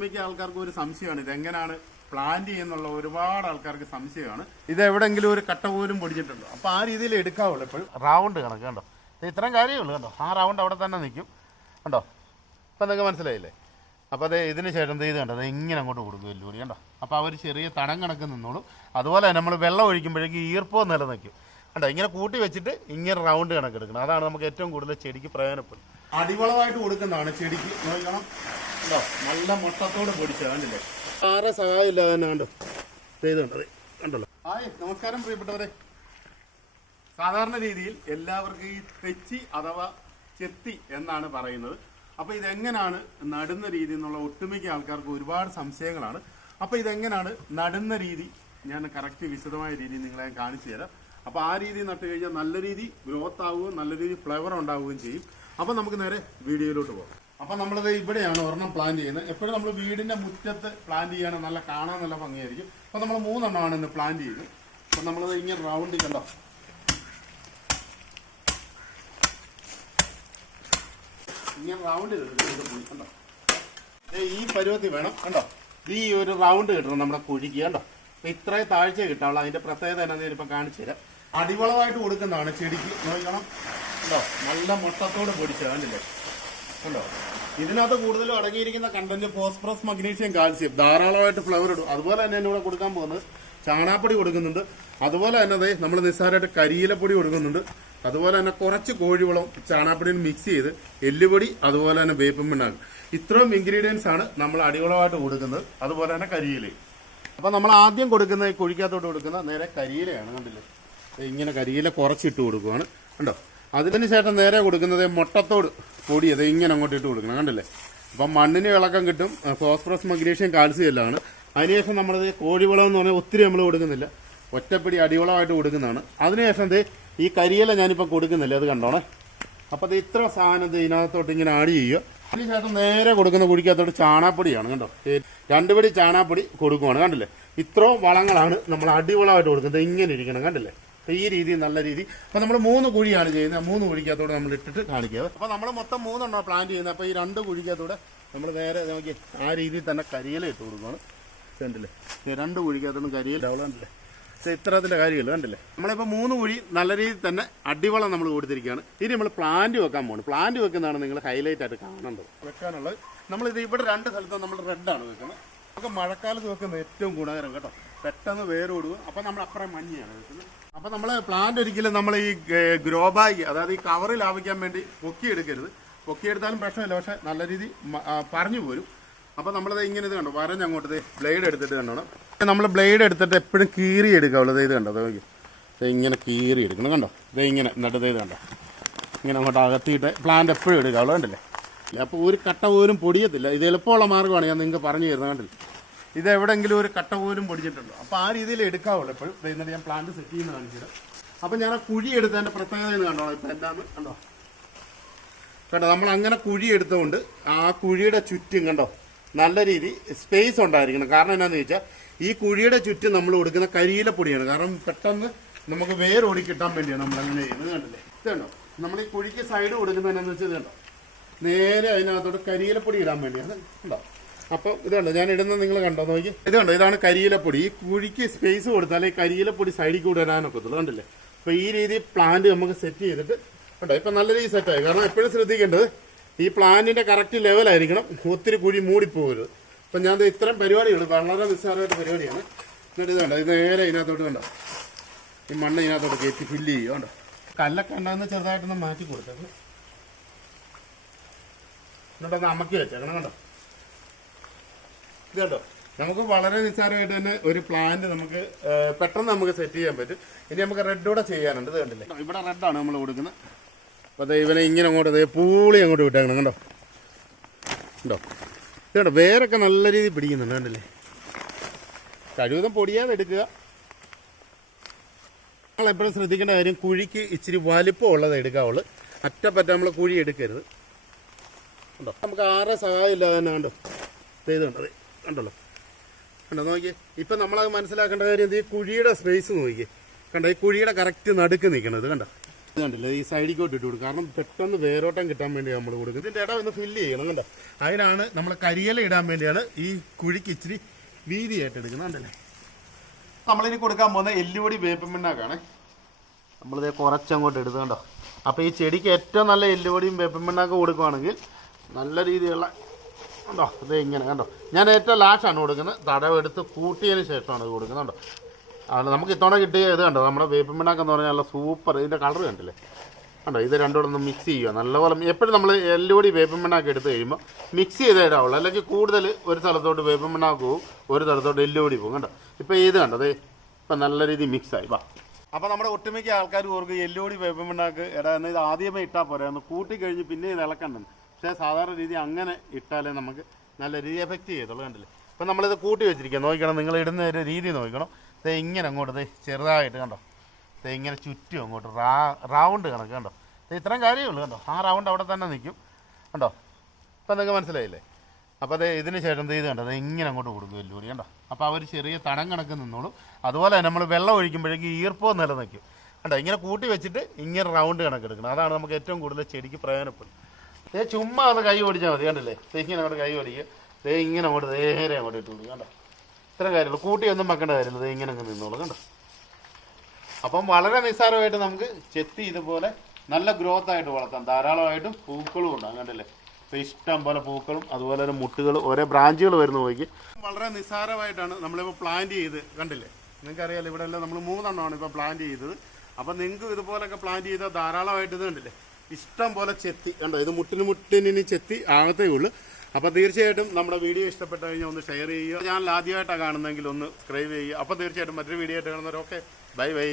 മിക്ക ആൾക്കാർക്ക് ഒരു സംശയമാണ്. ഇതെങ്ങനെയാണ് പ്ലാൻ ചെയ്യുന്നുള്ള ഒരുപാട് ആൾക്കാർക്ക് സംശയമാണ്. ഇത് എവിടെങ്കിലും ഒരു കട്ട പോലും പൊടിച്ചിട്ടുണ്ടോ? അപ്പോൾ ആ രീതിയിൽ എടുക്കാവുള്ളൂ ഇപ്പോൾ. റൗണ്ട് കണക്ക് കണ്ടോ? ഇത് ഇത്രയും കാര്യമുള്ളൂ കണ്ടോ? ആ റൗണ്ട് അവിടെ തന്നെ നിൽക്കും. കണ്ടോ? ഇപ്പം നിങ്ങൾക്ക് മനസ്സിലായില്ലേ? അപ്പോൾ അത് ഇതിന് ശേഷം ദേ ഇത് കണ്ടോ? ദേ ഇങ്ങനെ അങ്ങോട്ട് കൊടുക്കും വെല്ലുവിളി കണ്ടോ? അപ്പോൾ അവർ ചെറിയ തടം കണക്ക് നിന്നോളും. അതുപോലെ തന്നെ നമ്മൾ വെള്ളം ഒഴിക്കുമ്പോഴേക്കും ഈർപ്പോ നിലനിൽക്കും. കണ്ടോ? ഇങ്ങനെ കൂട്ടി വെച്ചിട്ട് ഇങ്ങനെ റൗണ്ട് കണക്ക് എടുക്കണം അതാണ് നമുക്ക് ഏറ്റവും കൂടുതൽ ചെടിക്ക് പ്രയോജനപ്പെടും അടിവളമായിട്ട് കൊടുക്കുന്നതാണ് ചെടിക്ക്. നോക്കണം. നല്ല മൊട്ടത്തോട് പൊടിച്ചത് കണ്ടില്ലേ? ആരെ സഹായമില്ല ഇല്ലാതെ തന്നെ കണ്ടു? ചെയ്തുണ്ട് കണ്ടല്ലോ. ഹായ് നമസ്കാരം പ്രിയപ്പെട്ടവരെ. സാധാരണ രീതിയിൽ എല്ലാവർക്കും ഈ തെച്ചി അഥവാ ചെത്തി എന്നാണ് പറയുന്നത്. അപ്പോൾ ഇതെങ്ങനെയാണ് നടുന്ന രീതി എന്നുള്ള ഒട്ടുമിക്ക ആൾക്കാർക്ക് ഒരുപാട് സംശയങ്ങളാണ്. അപ്പോൾ ഇതെങ്ങനെയാണ് നടുന്ന രീതി? ഞാൻ കറക്റ്റ് വിശദമായ രീതി നിങ്ങളെ ഞാൻ കാണിച്ചു തരാം. അപ്പോൾ ആ രീതി നട്ട് കഴിഞ്ഞാൽ നല്ല രീതി ഗ്രോത്ത് ആവുകയും നല്ല രീതി ഫ്ലേവർ ഉണ്ടാവുകയും ചെയ്യും. അപ്പോൾ നമുക്ക് നേരെ വീഡിയോയിലോട്ട് പോകാം. അപ്പോൾ നമ്മളിത് ഇവിടെയാണ് ഒരെണ്ണം പ്ലാൻ ചെയ്യുന്നത്. എപ്പോഴും നമ്മൾ വീടിന്റെ മുറ്റത്ത് പ്ലാൻ ചെയ്യണം നല്ല കാണാൻ നല്ല ഭംഗിയായിരിക്കും. അപ്പോൾ നമ്മൾ മൂന്നെണ്ണമാണ് ഇന്ന് പ്ലാൻ ചെയ്യുന്നത് അപ്പോൾ നമ്മളത് ഇങ്ങനെ റൗണ്ട് കണ്ടോ? ഇങ്ങനെ റൗണ്ട് കണ്ടോ? ഈ പരുവത്തിൽ വേണം കണ്ടോ? ഈ ഒരു റൗണ്ട് കിട്ടണം നമ്മുടെ കുഴിക്ക് കണ്ടോ? അപ്പൊ ഇത്രയും താഴ്ച കിട്ടാവുള്ളൂ. അതിന്റെ പ്രത്യേകത എന്നാന്ന് ഞാനിപ്പോ കാണിച്ചു തരാം. അടിവളമായിട്ട് കൊടുക്കുന്നതാണ് ചെടിക്ക്. നോക്കണം കണ്ടോ? നല്ല മുട്ടത്തോട് പൊടിച്ചത് കണ്ടോ ഇതിനകത്ത് കൂടുതലും അടങ്ങിയിരിക്കുന്ന കണ്ടന്റ് ഫോസ്ഫറസ് മഗ്നീഷ്യം കാൽസ്യം ധാരാളമായിട്ട് ഫ്ലവർ ഇടും. അതുപോലെ തന്നെ ഇവിടെ കൊടുക്കാൻ പോകുന്നത് ചാണാപ്പൊടി കൊടുക്കുന്നുണ്ട്. അതുപോലെ തന്നെ നമ്മൾ നിസ്സാരമായിട്ട് കരിയിലപ്പൊടി കൊടുക്കുന്നുണ്ട്. അതുപോലെ തന്നെ കുറച്ച് കോഴിവളം ചാണാപ്പൊടിയിൽ മിക്സ് ചെയ്ത് എല്ലുപൊടി അതുപോലെ തന്നെ വേപ്പം പിണ്ണാക്കും. ഇത്രയും ഇൻഗ്രീഡിയൻസ് ആണ് നമ്മൾ അടിവളമായിട്ട് കൊടുക്കുന്നത്. അതുപോലെ തന്നെ കരിയില അപ്പൊ നമ്മൾ ആദ്യം കൊടുക്കുന്ന കുഴിക്കകത്തോട്ട് കൊടുക്കുന്ന നേരെ കരിയിലയാണ് കണ്ടില്ലേ? ഇങ്ങനെ കരിയില കുറച്ചിട്ട് കൊടുക്കുവാണ്. കണ്ടോ? അതിന് ശേഷം നേരെ കൊടുക്കുന്നത് മുട്ടത്തോട്. പൊടി അത് ഇങ്ങനെ അങ്ങോട്ട് ഇട്ട് കൊടുക്കണം കണ്ടില്ലേ? അപ്പം മണ്ണിന് വിളക്കം കിട്ടും ഫോസ്ഫറസ് മഗ്നീഷ്യം കാൽസ്യം എല്ലാമാണ് അതിനുശേഷം നമ്മളത് കോഴിവളം എന്ന് പറഞ്ഞാൽ ഒത്തിരി നമ്മൾ കൊടുക്കുന്നില്ല. ഒറ്റപ്പിടി അടിവളമായിട്ട് കൊടുക്കുന്നതാണ്. അതിനുശേഷം ദേ ഈ കരിയില ഞാനിപ്പോൾ കൊടുക്കുന്നില്ല അത് കണ്ടോണേ? അപ്പോൾ അത് ഇത്ര സാധനം ഇതിനകത്തോട്ട് ഇങ്ങനെ ആഡ് ചെയ്യുക. അതിനുശേഷം നേരെ കൊടുക്കുന്ന കുഴിക്കകത്തോട്ട് ചാണാപ്പൊടിയാണ് കണ്ടോ? രണ്ടുപടി രണ്ട് പിടി ചാണാപ്പൊടി കൊടുക്കുവാണ് കണ്ടില്ലേ? ഇത്രയും വളങ്ങളാണ് നമ്മൾ അടിവളമായിട്ട് കൊടുക്കുന്നത് ഇങ്ങനെ ഇരിക്കണം കണ്ടില്ലേ? ഈ രീതി നല്ല രീതി. അപ്പൊ നമ്മൾ മൂന്ന് കുഴിയാണ് ചെയ്യുന്നത്. മൂന്ന് കുഴിക്കകത്തൂടെ നമ്മൾ ഇട്ടിട്ട് കാണിക്കുക. അപ്പൊ നമ്മൾ മൊത്തം മൂന്നെണ്ണോ പ്ലാൻ ചെയ്യുന്നത്. അപ്പൊ ഈ രണ്ട് കുഴിക്കകത്തൂടെ നമ്മൾ വേറെ നോക്കി ആ രീതിയിൽ തന്നെ കരിയില ഇട്ട് കൊടുക്കുകയാണ്. കണ്ടില്ലേ? രണ്ട് കുഴിക്കകത്തോടും കരിയില. ഡബിൾ കണ്ടില്ലേ? ഇത് ഇത്തരത്തിലെ കാര്യമില്ല? കണ്ടില്ലേ? നമ്മളിപ്പോൾ മൂന്ന് കുഴി നല്ല രീതിയിൽ തന്നെ അടിവളം നമ്മൾ കൊടുത്തിരിക്കുകയാണ്. ഇനി നമ്മൾ പ്ലാന്റ് വെക്കാൻ പോകുന്നത് പ്ലാന്റ് വെക്കുന്നതാണ് നിങ്ങൾ ഹൈലൈറ്റ് ആയിട്ട് കാണേണ്ടത്. വെക്കാനുള്ളത്. നമ്മളിത് ഇവിടെ രണ്ട് സ്ഥലത്തും നമ്മൾ റെഡാണ് വെക്കുന്നത്. നമുക്ക് മഴക്കാലത്ത് വെക്കുന്നത് ഏറ്റവും ഗുണകരം കേട്ടോ. പെട്ടെന്ന് വേരോടുക. അപ്പം നമ്മൾ അപ്പുറം മഞ്ഞയാണ് വെക്കുന്നത് അപ്പം നമ്മൾ പ്ലാന്റ് ഒരിക്കലും നമ്മൾ ഈ ഗ്രോ ബാഗ് അതായത് ഈ കവറിൽ ആവിക്കാൻ വേണ്ടി പൊക്കിയെടുക്കരുത്. പൊക്കിയെടുത്താലും പ്രശ്നമില്ല. പക്ഷെ നല്ല രീതി പറഞ്ഞു പോരും. അപ്പോൾ നമ്മളത് ഇങ്ങനെ ഇത് കണ്ടോ? വരഞ്ഞ് അങ്ങോട്ട് ബ്ലേഡ് എടുത്തിട്ട് കണ്ടോണം. നമ്മൾ ബ്ലേഡ് എടുത്തിട്ട് എപ്പോഴും കീറി എടുക്കുക ദേ ഇത് കണ്ടോ? നോക്കി ഇങ്ങനെ കീറി എടുക്കണം കണ്ടോ? ഇത് ഇങ്ങനെ എന്നിട്ട് ഇത് കണ്ടോ? ഇങ്ങനെ അങ്ങോട്ട് അകത്തിയിട്ട് പ്ലാന്റ് എപ്പോഴും എടുക്കാവുള്ളൂ കണ്ടല്ലേ? അപ്പോൾ ഒരു കട്ട പോലും പൊടിയത്തില്ല. ഇത് എളുപ്പമുള്ള മാർഗമാണ് ഞാൻ നിങ്ങൾക്ക് പറഞ്ഞു തരുന്നത്. കണ്ടില്ല? ഇത് എവിടെയെങ്കിലും ഒരു കട്ട പോലും പൊടിച്ചിട്ടുണ്ടോ? അപ്പോൾ ആ രീതിയിൽ എടുക്കാവുള്ളൂ എപ്പോഴും. എന്നിട്ട് ഞാൻ പ്ലാന്റ് സെറ്റ് ചെയ്യുന്ന കാണിച്ചിട്ട് അപ്പോൾ ഞാൻ ആ കുഴി എടുത്തതിന്റെ പ്രത്യേകത എന്ന് കണ്ടോ? ഇപ്പം എന്താന്ന് കണ്ടോ? കേട്ടോ നമ്മൾ അങ്ങനെ കുഴി എടുത്തുകൊണ്ട് ആ കുഴിയുടെ ചുറ്റും കണ്ടോ? നല്ല രീതി സ്പേസ് ഉണ്ടായിരിക്കണം. കാരണം എന്താണെന്ന് ചോദിച്ചാൽ ഈ കുഴിയുടെ ചുറ്റും നമ്മൾ കൊടുക്കുന്ന കരിയില പൊടിയാണ്. കാരണം പെട്ടെന്ന് നമുക്ക് വേരോടി കിട്ടാൻ വേണ്ടിയാണ് നമ്മൾ അങ്ങനെ ചെയ്യുന്നത്. കണ്ടില്ലേ? ഇത് കണ്ടോ? നമ്മൾ ഈ കുഴിക്ക് സൈഡ് കൊടുക്കുന്നത് എന്നാന്ന് വെച്ചാൽ ഇതുണ്ടോ കണ്ടോ? നേരെ അതിനകത്തോട്ട് കരിയിലപ്പൊടി ഇടാൻ വേണ്ടിയാണ്. കണ്ടോ? അപ്പോൾ ഇതുണ്ട് ഞാൻ ഇടുന്ന നിങ്ങൾ കണ്ടോ? നോക്കി. ഇതുണ്ട് ഇതാണ് കരിയിലപ്പൊടി. ഈ കുഴിക്ക് സ്പേസ് കൊടുത്താലേ കരിയിലപ്പൊടി സൈഡിൽ കൂടെ ഇടാനൊക്കത്തുള്ളൂ കണ്ടില്ലേ? അപ്പോൾ ഈ രീതിയിൽ പ്ലാന്റ് നമുക്ക് സെറ്റ് ചെയ്തിട്ട് കേട്ടോ ഇപ്പൊ നല്ല രീതിയിൽ സെറ്റായി കാരണം എപ്പോഴും ശ്രദ്ധിക്കേണ്ടത് ഈ പ്ലാന്റിന്റെ കറക്റ്റ് ലെവലായിരിക്കണം ഒത്തിരി കുഴി മൂടിപ്പോകരുത്. അപ്പം ഞാൻ ഇത്തരം പരിപാടികൾ വളരെ നിസ്സാരമായിട്ട് പരിപാടിയാണ്. എന്നിട്ട് ഇത് വേണ്ട ഇത് നേരെ ഇതിനകത്തോട്ട് വേണ്ട ഈ മണ്ണ് ഇതിനകത്തോട്ട് കയറ്റി ഫില്ല് ചെയ്യുക വേണ്ട കല്ലൊക്കെ ഉണ്ടാകുന്ന ചെറുതായിട്ടൊന്ന് മാറ്റി കൊടുത്തത് എന്നിട്ടൊന്ന് അമക്കി വെച്ചേക്കണം കണ്ടോ? ഇത് കണ്ടോ നമുക്ക് വളരെ നിസ്സാരമായിട്ട് തന്നെ ഒരു പ്ലാന്റ് നമുക്ക് പെട്ടെന്ന് നമുക്ക് സെറ്റ് ചെയ്യാൻ പറ്റും. ഇനി നമുക്ക് റെഡൂടെ ചെയ്യാനുണ്ട്. ഇത് കണ്ടില്ലേ? ഇവിടെ റെഡാണ് നമ്മൾ കൊടുക്കുന്നത്. അപ്പോൾ ഇവനെ ഇങ്ങനെ അങ്ങോട്ട് പൂളി അങ്ങോട്ട് വിട്ടേക്കണം കണ്ടോ? കണ്ടോ? ഇത് കണ്ടോ വേരൊക്കെ നല്ല രീതിയിൽ പിടിക്കുന്നുണ്ട് കണ്ടില്ലേ? കഴിവതും പൊടിയാതെ എടുക്കുക. നമ്മൾ എപ്പോഴും ശ്രദ്ധിക്കേണ്ട കാര്യം കുഴിക്ക് ഇച്ചിരി വലിപ്പമുള്ളത് എടുക്കാവുള്ളൂ. അറ്റപ്പറ്റ നമ്മൾ കുഴി എടുക്കരുത്. കണ്ടോ? നമുക്ക് ആരെ സഹായമില്ലാതെ തന്നെ കണ്ടോ? ചെയ്തുകൊണ്ടത് കണ്ടല്ലോ കണ്ടോ നോക്കി ഇപ്പം നമ്മളത് മനസ്സിലാക്കേണ്ട കാര്യം ഈ കുഴിയുടെ സ്പേസ് നോക്കി കണ്ടോ ഈ കുഴിയുടെ കറക്റ്റ് നടുക്ക് നിൽക്കണത് കണ്ടോ? ഇത് കണ്ടില്ല ഈ സൈഡിക്കോട്ട് ഇട്ട് കൊടുക്കും കാരണം പെട്ടെന്ന് വേരോട്ടം കിട്ടാൻ വേണ്ടി നമ്മൾ കൊടുക്കും ഇതിന്റെ ഇടം ഒന്ന് ഫില്ല് ചെയ്യണം കണ്ടോ? അതിനാണ് നമ്മൾ കരിയില ഇടാൻ വേണ്ടിയാണ് ഈ കുഴിക്ക് ഇച്ചിരി വീതിയായിട്ട് എടുക്കുന്നത് കണ്ടല്ലേ? നമ്മളിനി കൊടുക്കാൻ പോകുന്ന എല്ലുപൊടി വേപ്പൻ പിണ്ണാക്കാണ്. നമ്മളിത് കുറച്ചങ്ങോട്ട് എടുത്ത് കണ്ടോ. അപ്പോൾ ഈ ചെടിക്ക് ഏറ്റവും നല്ല എല്ലുപൊടിയും വേപ്പൻ പിണ്ണാക്കും കൊടുക്കുവാണെങ്കിൽ നല്ല രീതിയിലുള്ള കണ്ടോ? ഇത് ഇങ്ങനെ കണ്ടോ? ഞാൻ ഏറ്റവും ലാസ്റ്റാണ് കൊടുക്കുന്നത്. തടവെടുത്ത് കൂട്ടിയതിന് ശേഷമാണ് ഇത് കൊടുക്കുന്നത് കണ്ടോ? അതുകൊണ്ട് നമുക്ക് ഇത്തവണ കിട്ടിയ ഇത് കണ്ടോ? നമ്മുടെ വേപ്പിൻ പിണ്ണാക്ക് എന്ന് പറഞ്ഞാൽ നല്ല സൂപ്പർ ഇതിന്റെ കളർ കണ്ടില്ലേ? കണ്ടോ? ഇത് രണ്ടുകൂടെ ഒന്ന് മിക്സ് ചെയ്യുക. നല്ലപോലെ എപ്പോഴും നമ്മൾ എല്ലുപൊടി വേപ്പിൻ പിണ്ണാക്ക് എടുത്ത് കഴിയുമ്പോൾ മിക്സ് ചെയ്തേ ഇടാവുള്ളൂ അല്ലെങ്കിൽ കൂടുതൽ ഒരു സ്ഥലത്തോട്ട് വേപ്പിൻ പിണ്ണാക്ക് പോകും ഒരു സ്ഥലത്തോട്ട് എല്ലുപൊടി പോകും കണ്ടോ? ഇപ്പോൾ ഇത് കണ്ടോ? അതെ ഇപ്പം നല്ല രീതിയിൽ മിക്സായി വാ. അപ്പോൾ നമ്മുടെ ഒട്ടുമിക്ക ആൾക്കാർ ഓർക്കും എല്ലുപൊടി വേപ്പിൻ പിണ്ണാക്ക് ഇടാന്ന് ഇത് ആദ്യമേ ഇട്ടാൽ പോരാ കൂട്ടിക്കഴിഞ്ഞ് കൂട്ടി കഴിഞ്ഞ് പിന്നെ ഇത് ഇളക്കണ്ടെന്ന് പക്ഷേ സാധാരണ രീതി അങ്ങനെ ഇട്ടാലേ നമുക്ക് നല്ല രീതി എഫക്റ്റ് ചെയ്യത്തുള്ളൂ കണ്ടില്ലേ? ഇപ്പം നമ്മളിത് കൂട്ടി വെച്ചിരിക്കുക. നോക്കണം നിങ്ങൾ ഇടുന്ന ഒരു രീതി നോക്കണം. ഇത് ഇങ്ങനെ അങ്ങോട്ട് ദേ ചെറുതായിട്ട് കണ്ടോ? ഇത് ഇങ്ങനെ ചുറ്റും അങ്ങോട്ട് റാ റൗണ്ട് കണക്ക് കണ്ടോ? ഇത് ഇത്രയും കാര്യമേ ഉള്ളൂ കണ്ടോ? ആ റൗണ്ട് അവിടെ തന്നെ നിൽക്കും. കണ്ടോ? ഇപ്പം നിങ്ങൾക്ക് മനസ്സിലായില്ലേ? അപ്പോൾ അത് ഇതിന് ശേഷം ഇത് കണ്ടോ? ദേ ഇങ്ങനെ അങ്ങോട്ട് കൊടുക്കും വെല്ലുവിളി കണ്ടോ? അപ്പോൾ അവർ ചെറിയ തടം കണക്ക് നിന്നോളും. അതുപോലെ നമ്മൾ വെള്ളം ഒഴിക്കുമ്പോഴേക്കും ഈർപ്പോ നിലനിൽക്കും. കണ്ടോ? ഇങ്ങനെ കൂട്ടി വെച്ചിട്ട് ഇങ്ങനെ റൗണ്ട് കണക്ക് എടുക്കണം അതാണ് നമുക്ക് ഏറ്റവും കൂടുതൽ ചെടിക്ക് പ്രയോജനപ്പെടും ദേ ചുമ്മാ ഒന്ന് കൈ ഓടിച്ചാൽ മതി കണ്ടില്ലേ? ദേ ഇങ്ങനെ അങ്ങോട്ട് കൈ ഓടിക്കുക ദേ ഇങ്ങനെ അങ്ങോട്ട് നേരെ അങ്ങോട്ട് ഇട്ട് കണ്ടോ? ഇത്രയും കാര്യമുള്ളൂ. കൂട്ടിയൊന്നും വെക്കേണ്ട കാര്യമില്ല. ദേ ഇങ്ങനെ അങ്ങ് നിന്നോളൂ കണ്ടോ? അപ്പം വളരെ നിസ്സാരമായിട്ട് നമുക്ക് ചെത്തി ഇതുപോലെ നല്ല ഗ്രോത്ത് ആയിട്ട് വളർത്താം. ധാരാളമായിട്ടും പൂക്കളും ഉണ്ടാകും കണ്ടില്ലേ? ഇപ്പം ഇഷ്ടം പോലെ പൂക്കളും അതുപോലെ തന്നെ മുട്ടുകളും ഓരോ ബ്രാഞ്ചുകൾ വരുന്ന നോക്കി വളരെ നിസ്സാരമായിട്ടാണ് നമ്മളിപ്പോൾ പ്ലാന്റ് ചെയ്ത് കണ്ടില്ലേ? നിങ്ങൾക്കറിയാലോ ഇവിടെ എല്ലാം നമ്മൾ മൂന്നെണ്ണമാണ് ഇപ്പോൾ പ്ലാന്റ് ചെയ്തത്. അപ്പം നിങ്ങൾക്ക് ഇതുപോലൊക്കെ പ്ലാന്റ് ചെയ്താൽ ധാരാളമായിട്ട് ഇത് കണ്ടില്ലേ? ഇഷ്ടം പോലെ ചെത്തി. കണ്ടോ ഇത് മുട്ടിന് മുട്ടിന് ചെത്തി ആകത്തേ ഉള്ളൂ. അപ്പോൾ തീർച്ചയായിട്ടും നമ്മുടെ വീഡിയോ ഇഷ്ടപ്പെട്ട് കഴിഞ്ഞാൽ ഒന്ന് ഷെയർ ചെയ്യുക. ഞാൻ ആദ്യമായിട്ടാണ് കാണുന്നതെങ്കിൽ ഒന്ന് സബ്സ്ക്രൈബ് ചെയ്യുക. അപ്പോൾ തീർച്ചയായിട്ടും മറ്റൊരു വീഡിയോ ആയിട്ട് കാണുന്നവരൊക്കെ ബൈ ബൈ.